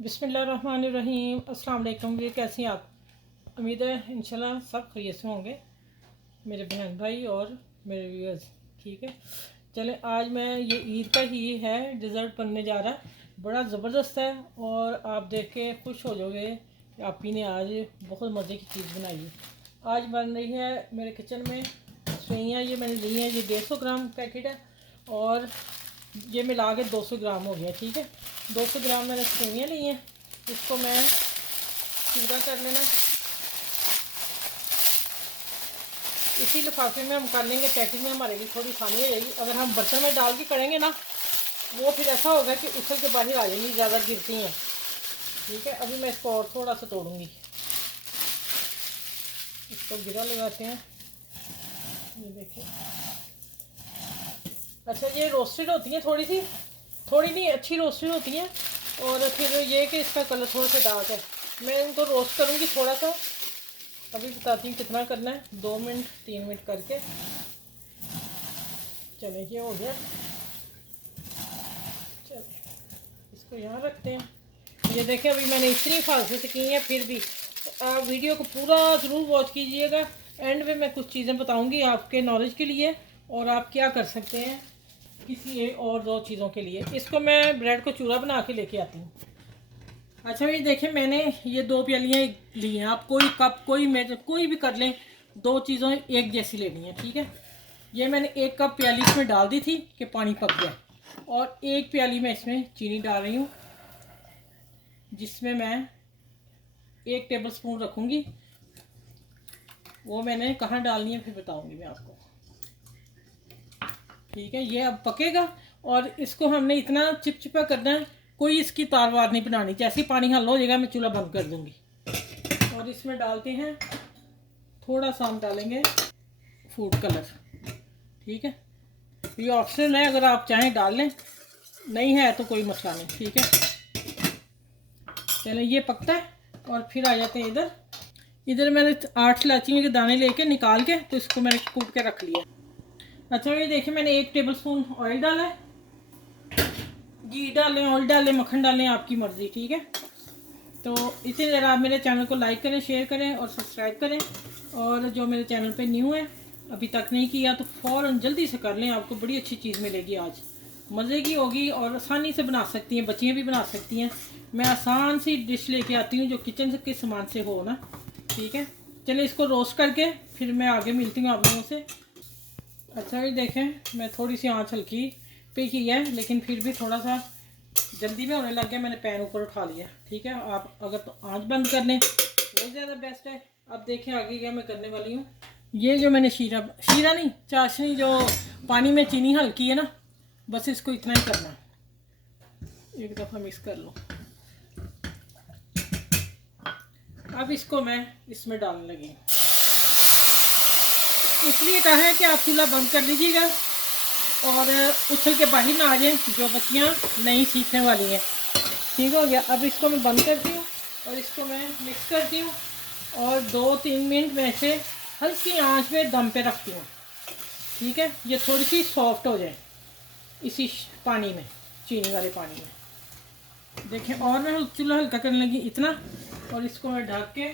बिस्मिल्लाहिर्रहमानिर्रहीम। अस्सलाम वालेकुम। ये कैसे हैं आप? उम्मीद है इंशाल्लाह सब खैरियत से होंगे मेरे बहन भाई और मेरे व्यूअर्स। ठीक है, चले आज मैं ये ईद का ही है डिज़र्ट बनने जा रहा है, बड़ा ज़बरदस्त है और आप देख के खुश हो जाओगे कि आप ही ने आज बहुत मज़े की चीज़ बनाई है। आज बन रही है मेरे किचन में सेवइयाँ। ये मैंने ली हैं, ये 150 ग्राम पैकेट है और ये मिला के 200 ग्राम हो गया। ठीक है, 200 ग्राम मैंने सेवइयाँ ली हैं, इसको मैं चूरा कर लेना। इसी लिफाफे में हम कर लेंगे, पैकेट में हमारे लिए थोड़ी आसानी हो जाएगी। अगर हम बर्तन में डाल के करेंगे ना, वो फिर ऐसा होगा कि उछल के बाहर आ जाएंगी, ज़्यादा गिरती हैं। ठीक है, अभी मैं इसको और थोड़ा सा तोड़ूंगी। इसको गिरा लगाते हैं, ये देखिए। अच्छा, ये रोस्टेड होती हैं, थोड़ी नहीं अच्छी रोस्टेड होती हैं। और फिर ये कि इसका कलर थोड़ा सा डार्क है। मैं इनको रोस्ट करूँगी थोड़ा सा, अभी बताती हूँ कितना करना है। 2 मिनट 3 मिनट करके। चले, ये हो गया। चले, इसको यहाँ रखते हैं। ये देखें, अभी मैंने इतनी हिफाजत से की है, फिर भी तो आप वीडियो को पूरा ज़रूर वॉच कीजिएगा। एंड में मैं कुछ चीज़ें बताऊँगी आपके नॉलेज के लिए, और आप क्या कर सकते हैं किसी एक और 2 चीज़ों के लिए। इसको मैं ब्रेड को चूरा बना के लेके आती हूँ। अच्छा, ये देखें, मैंने ये 2 प्यालियाँ ली हैं। आप कोई कप, कोई मेजर, कोई भी कर लें, 2 चीज़ों एक जैसी लेनी है। ठीक है, ये मैंने 1 कप प्याली इसमें डाल दी थी कि पानी पक गया, और 1 प्याली मैं इसमें चीनी डाल रही हूँ, जिसमें मैं 1 टेबल स्पून रखूँगी। वो मैंने कहाँ डालनी है फिर बताऊँगी मैं आपको। ठीक है, ये अब पकेगा और इसको हमने इतना चिपचिपा करना है, कोई इसकी तार वार नहीं बनानी। जैसे ही पानी हल हो जाएगा मैं चूल्हा बंद कर दूंगी। और इसमें डालते हैं थोड़ा सा, हम डालेंगे फूड कलर। ठीक है, ये ऑप्शनल है, अगर आप चाहें डाल लें, नहीं है तो कोई मसला नहीं। ठीक है, चलो ये पकता है और फिर आ जाते हैं इधर मैंने 8 इलायची के दाने लेके निकाल के, तो इसको मैंने कूट के रख लिया। अच्छा, ये देखिए, मैंने 1 टेबल स्पून ऑयल डाला है। घी डालें, ऑयल डालें, मक्खन डालें, आपकी मर्ज़ी। ठीक है, तो इसी तरह आप मेरे चैनल को लाइक करें, शेयर करें और सब्सक्राइब करें। और जो मेरे चैनल पे न्यू है, अभी तक नहीं किया, तो फ़ौरन जल्दी से कर लें। आपको बड़ी अच्छी चीज़ मिलेगी आज, मज़े की होगी और आसानी से बना सकती हैं, बच्चियाँ भी बना सकती हैं। मैं आसान सी डिश लेके आती हूँ जो किचन के सामान से हो ना। ठीक है, चलिए इसको रोस्ट करके फिर मैं आगे मिलती हूँ आप लोगों से। अच्छा, ये देखें, मैं थोड़ी सी आँच हल्की पे की है, लेकिन फिर भी थोड़ा सा जल्दी में होने लग गया, मैंने पैन ऊपर उठा लिया। ठीक है, आप अगर तो आँच बंद कर लें वो ज़्यादा बेस्ट है। अब देखें आगे क्या मैं करने वाली हूँ। ये जो मैंने शीरा नहीं, चाशनी, जो पानी में चीनी हल्की है ना, बस इसको इतना ही करना है। एक दफ़ा मिक्स कर लो। अब इसको मैं इसमें डालने लगी। इसलिए कहा है कि आप चूल्हा बंद कर लीजिएगा और उछल के बाहर ना आ जाए, जो बच्चियाँ नहीं सीखने वाली हैं। ठीक हो गया, अब इसको मैं बंद करती हूँ और इसको मैं मिक्स करती हूँ और 2-3 मिनट में इसे हल्की आंच पे दम पे रखती हूँ। ठीक है, ये थोड़ी सी सॉफ्ट हो जाए इसी पानी में, चीनी वाले पानी में। देखें, और मैं चूल्हा हल्का करने लगी इतना, और इसको मैं ढक के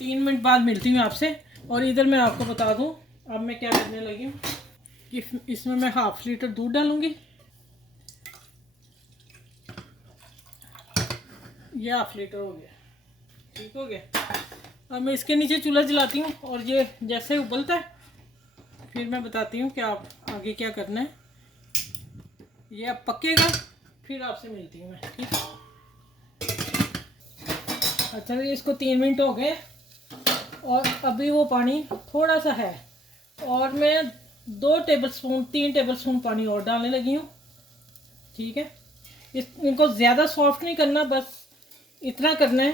3 मिनट बाद मिलती हूँ आपसे। और इधर मैं आपको बता दूँ अब मैं क्या करने लगी हूँ कि इसमें मैं 1/2 लीटर दूध डालूँगी। ये 1/2 लीटर हो गया। ठीक हो गया, अब मैं इसके नीचे चूल्हा जलाती हूँ और ये जैसे उबलता है फिर मैं बताती हूँ कि आप आगे क्या करना है। ये अब पकेगा, फिर आपसे मिलती हूँ मैं। ठीक है, अच्छा, ये इसको 3 मिनट हो गए और अभी वो पानी थोड़ा सा है, और मैं 3 टेबल स्पून पानी और डालने लगी हूँ। ठीक है, इनको ज़्यादा सॉफ्ट नहीं करना, बस इतना करना है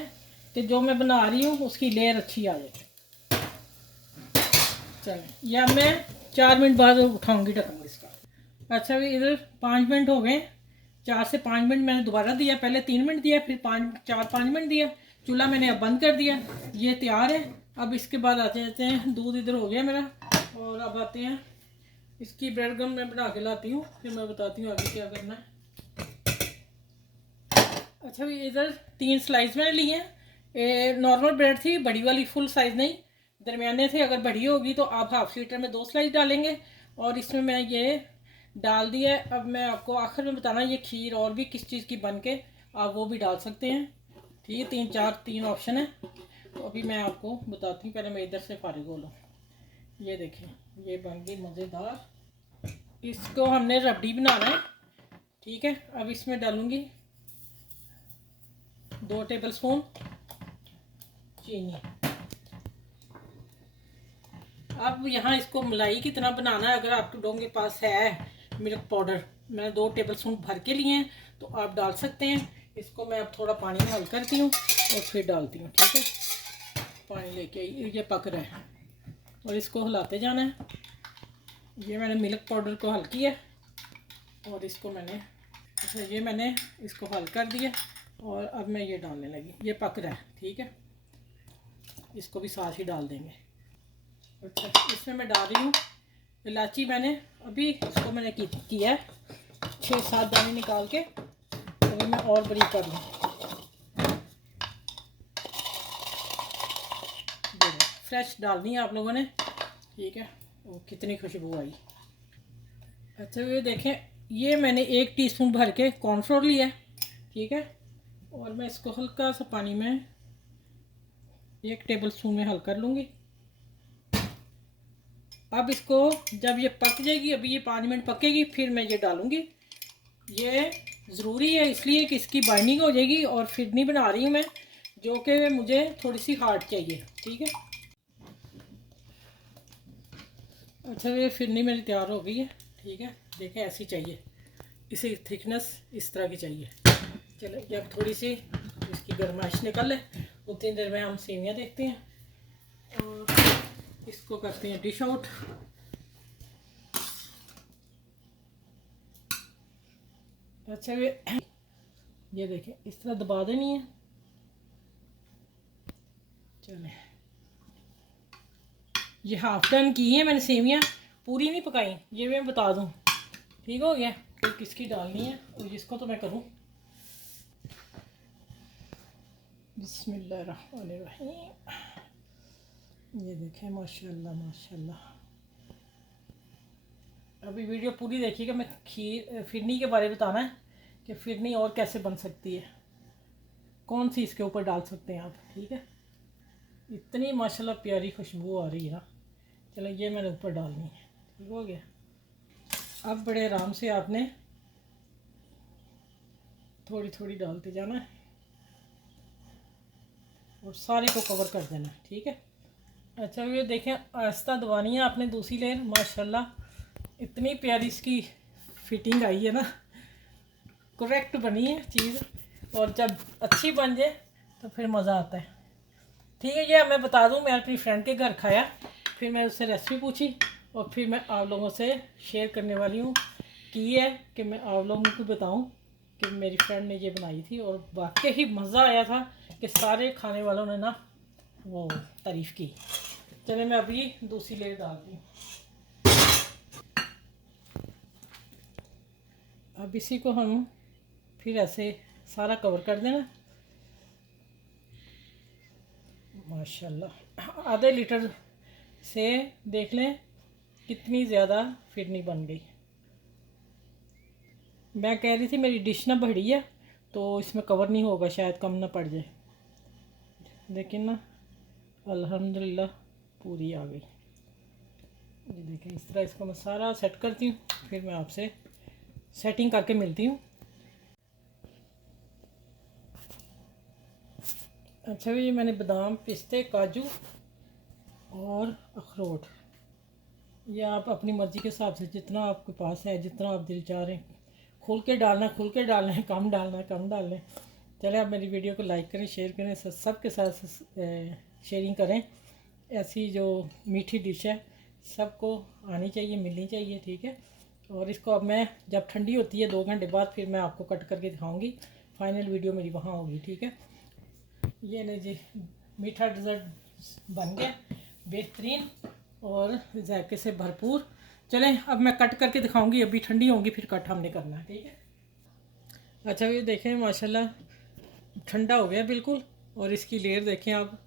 कि जो मैं बना रही हूँ उसकी लेयर अच्छी आ जाए। चलें, या मैं 4 मिनट बाद उठाऊंगी ढक्कन इसका। अच्छा, भी इधर 5 मिनट हो गए। 4 से 5 मिनट मैंने दोबारा दिया, पहले 3 मिनट दिया, फिर 4-5 मिनट दिया। चूल्हा मैंने अब बंद कर दिया, ये तैयार है। अब इसके बाद आते जाते हैं, दूध इधर हो गया मेरा, और अब आते हैं इसकी ब्रेड गम मैं बना के लाती हूँ, फिर मैं बताती हूँ आगे क्या करना है। अच्छा भी इधर 3 स्लाइस मैंने ली हैं। नॉर्मल ब्रेड थी, बड़ी वाली, फुल साइज़ नहीं, दरमियाने थे। अगर बड़ी होगी तो आप हाफ लीटर में 2 स्लाइस डालेंगे। और इसमें मैं ये डाल दिया है। अब मैं आपको आखिर में बताना ये खीर और भी किस चीज़ की बन के आप वो भी डाल सकते हैं। ठीक है, 3 ऑप्शन है। तो अभी मैं आपको बताती हूँ, पहले मैं इधर से फारिग हो लूँ। ये देखें, ये बन गई मज़ेदार। इसको हमने रबड़ी बनाना है। ठीक है, अब इसमें डालूँगी 2 टेबलस्पून चीनी। अब यहाँ इसको मलाई की तरह बनाना है। अगर आपके लोगों के पास है मिल्क पाउडर, मैंने 2 टेबलस्पून भर के लिए हैं, तो आप डाल सकते हैं। इसको मैं अब थोड़ा पानी में हल करती हूँ और फिर डालती हूँ। ठीक है, पानी लेके आई, ये पक रहा है और इसको हिलाते जाना है। ये मैंने मिल्क पाउडर को हल किया और इसको मैंने, अच्छा ये मैंने इसको हल कर दिया और अब मैं ये डालने लगी। ये पक रहा है। ठीक है, इसको भी साथ ही डाल देंगे। अच्छा, इसमें मैं डाल रही हूँ इलायची। मैंने अभी इसको मैंने किया है 6-7 दाने निकाल के, अभी मैं और बरीक कर लूँ। फ्रेश डालनी है आप लोगों ने। ठीक है, वो कितनी खुशबू आई। अच्छा ये देखें, ये मैंने 1 टीस्पून भर के कॉर्नफ्लोर लिया है। ठीक है, और मैं इसको हल्का सा पानी में 1 टेबलस्पून में हल कर लूँगी। अब इसको जब ये पक जाएगी, अभी ये 5 मिनट पकेगी, फिर मैं ये डालूँगी। ये ज़रूरी है इसलिए कि इसकी बाइंडिंग हो जाएगी। और फिरनी बना रही हूँ मैं, जो कि मुझे थोड़ी सी हार्ड चाहिए। ठीक है, अच्छा ये फिरनी मेरी तैयार हो गई है। ठीक है, देखें ऐसी चाहिए, इसी थिकनेस इस तरह की चाहिए। चलो जब थोड़ी सी इसकी गर्माइश निकल ले, उतनी देर में हम सेवियाँ देखते हैं और इसको करते हैं डिश आउट। अच्छा ये देखें, इस तरह दबा देनी है। चले, ये हाफ डन की है मैंने सेवियाँ, पूरी नहीं पकाई, ये मैं बता दूं। ठीक हो गया, तो किसकी डालनी है और इसको तो मैं करूं। बिस्मिल्लाहिर्रहमानिर्रहीम। ये देखें, माशाल्लाह माशाल्लाह। अभी वीडियो पूरी देखिएगा। मैं खीर फिरनी के बारे में बताना है कि फिरनी और कैसे बन सकती है, कौन सी इसके ऊपर डाल सकते हैं आप। ठीक है, इतनी माशाल्लाह प्यारी खुशबू आ रही है ना। चलो ये मैंने ऊपर डालनी है। ठीक हो गया, अब बड़े आराम से आपने थोड़ी थोड़ी डालते जाना है और सारे को कवर कर देना है। ठीक है, अच्छा ये देखें, आहिस्ता दबानी है आपने दूसरी लेयर। माशाल्लाह इतनी प्यारी इसकी फिटिंग आई है ना, करेक्ट बनी है चीज़। और जब अच्छी बन जाए तो फिर मज़ा आता है। ठीक है, ये मैं बता दूं, मैं अपनी फ्रेंड के घर खाया, फिर मैं उससे रेसिपी पूछी और फिर मैं आप लोगों से शेयर करने वाली हूँ की है कि मैं आप लोगों को बताऊं कि मेरी फ्रेंड ने ये बनाई थी और वाकई ही मज़ा आया था कि सारे खाने वालों ने ना वो तारीफ़ की। चले मैं अभी दूसरी लेयर डालती हूँ। अब इसी को हम फिर ऐसे सारा कवर कर देना। माशाल्लाह आधे लीटर से देख लें कितनी ज़्यादा फिरनी बन गई। मैं कह रही थी मेरी डिश ना बड़ी है तो इसमें कवर नहीं होगा, शायद कम ना पड़ जाए, लेकिन ना अल्हम्दुलिल्लाह पूरी आ गई। ये देखें, इस तरह इसको मैं सारा सेट करती हूँ, फिर मैं आपसे सेटिंग करके मिलती हूँ। अच्छा ये मैंने बादाम, पिस्ते, काजू और अखरोट, ये आप अपनी मर्ज़ी के हिसाब से जितना आपके पास है, जितना आप दिल चाह रहे हैं, खुल के डालना है, खुल के डालना है, कम डालना है, कम डालना है। चले आप मेरी वीडियो को लाइक करें, शेयर करें, सब के साथ शेयरिंग करें। ऐसी जो मीठी डिश है सबको आनी चाहिए, मिलनी चाहिए। ठीक है, और इसको अब मैं जब ठंडी होती है 2 घंटे बाद फिर मैं आपको कट करके दिखाऊंगी। फाइनल वीडियो मेरी वहाँ होगी। ठीक है, ये नहीं जी, मीठा डिज़र्ट बन गया बेहतरीन और जायके से भरपूर। चलें अब मैं कट करके दिखाऊंगी, अभी ठंडी होंगी फिर कट हमने करना है। ठीक है, अच्छा ये देखें माशाल्लाह ठंडा हो गया बिल्कुल। और इसकी लेयर देखें आप,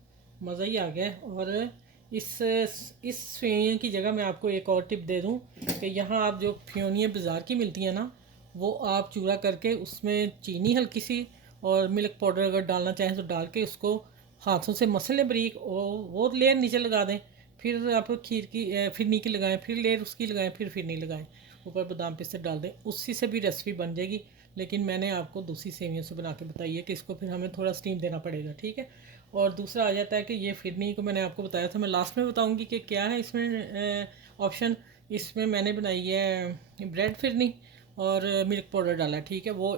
मज़ा ही आ गया है। और इस फेनिया की जगह मैं आपको एक और टिप दे दूं कि यहाँ आप जो फेनिया बाज़ार की मिलती है ना, वो आप चूरा करके उसमें चीनी हल्की सी और मिल्क पाउडर अगर डालना चाहें तो डाल के उसको हाथों से मसल लें बारीक, और वो लेयर नीचे लगा दें। फिर आप खीर की फिरनी की लगाएं, फिर लेयर उसकी लगाएं, फिर फिरनी लगाएं, ऊपर बादाम पिस्ते डाल दें, उसी से भी रेसिपी बन जाएगी। लेकिन मैंने आपको दूसरी सेवियों से बना के बताई है कि इसको फिर हमें थोड़ा स्टीम देना पड़ेगा, ठीक है। और दूसरा आ जाता है कि ये फिरनी को मैंने आपको बताया था, मैं लास्ट में बताऊंगी कि क्या है इसमें ऑप्शन। इसमें मैंने बनाई है ब्रेड फिरनी और मिल्क पाउडर डाला है, ठीक है। वो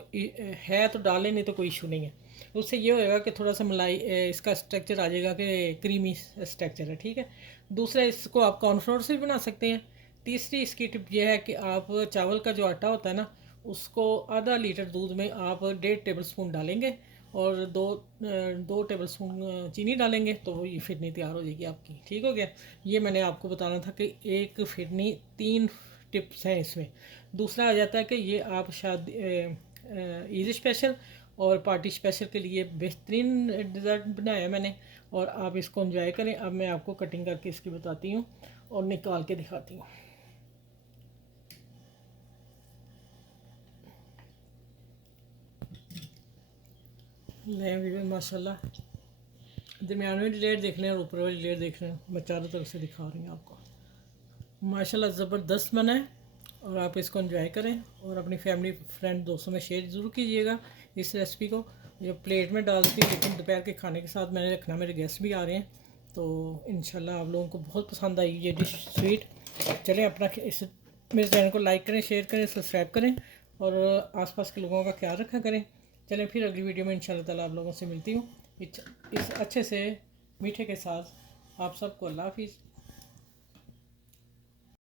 है तो डालें, नहीं तो कोई इशू नहीं है। उससे ये होएगा कि थोड़ा सा मलाई इसका स्ट्रक्चर आ जाएगा कि क्रीमी स्ट्रक्चर है, ठीक है। दूसरा, इसको आप कॉर्नफ्लोर से भी बना सकते हैं। तीसरी इसकी टिप ये है कि आप चावल का जो आटा होता है ना, उसको आधा लीटर दूध में आप 1.5 टेबल स्पून डालेंगे और दो टेबल स्पून चीनी डालेंगे, तो ये फिरनी तैयार हो जाएगी आपकी, ठीक हो गया। ये मैंने आपको बताना था कि एक फिरनी 3 टिप्स हैं इसमें। दूसरा आ जाता है कि ये आप ईद स्पेशल और पार्टी स्पेशल के लिए बेहतरीन डिज़र्ट बनाया मैंने, और आप इसको एंजॉय करें। अब मैं आपको कटिंग करके इसकी बताती हूँ और निकाल के दिखाती हूँ। ले माशाल्लाह, दरमियान वाली लेयर देख लें और ऊपर वाली लेयर देख लें, मैं चारों तरफ से दिखा रही हूँ आपको। माशाल्लाह ज़बरदस्त बना है, और आप इसको एंजॉय करें और अपनी फैमिली फ्रेंड दोस्तों में शेयर ज़रूर कीजिएगा इस रेसिपी को। जो प्लेट में डालती हूँ, लेकिन दोपहर के खाने के साथ मैंने रखना, मेरे गेस्ट भी आ रहे हैं, तो इंशाल्लाह आप लोगों को बहुत पसंद आई ये डिश स्वीट। चलें अपना इस मेरे चैनल को लाइक करें, शेयर करें, सब्सक्राइब करें, और आसपास के लोगों का ख्याल रखा करें। चलें फिर अगली वीडियो में इंशाल्लाह ताला आप लोगों से मिलती हूँ इस अच्छे से मीठे के साथ। आप सबको अल्लाह हाफिज़।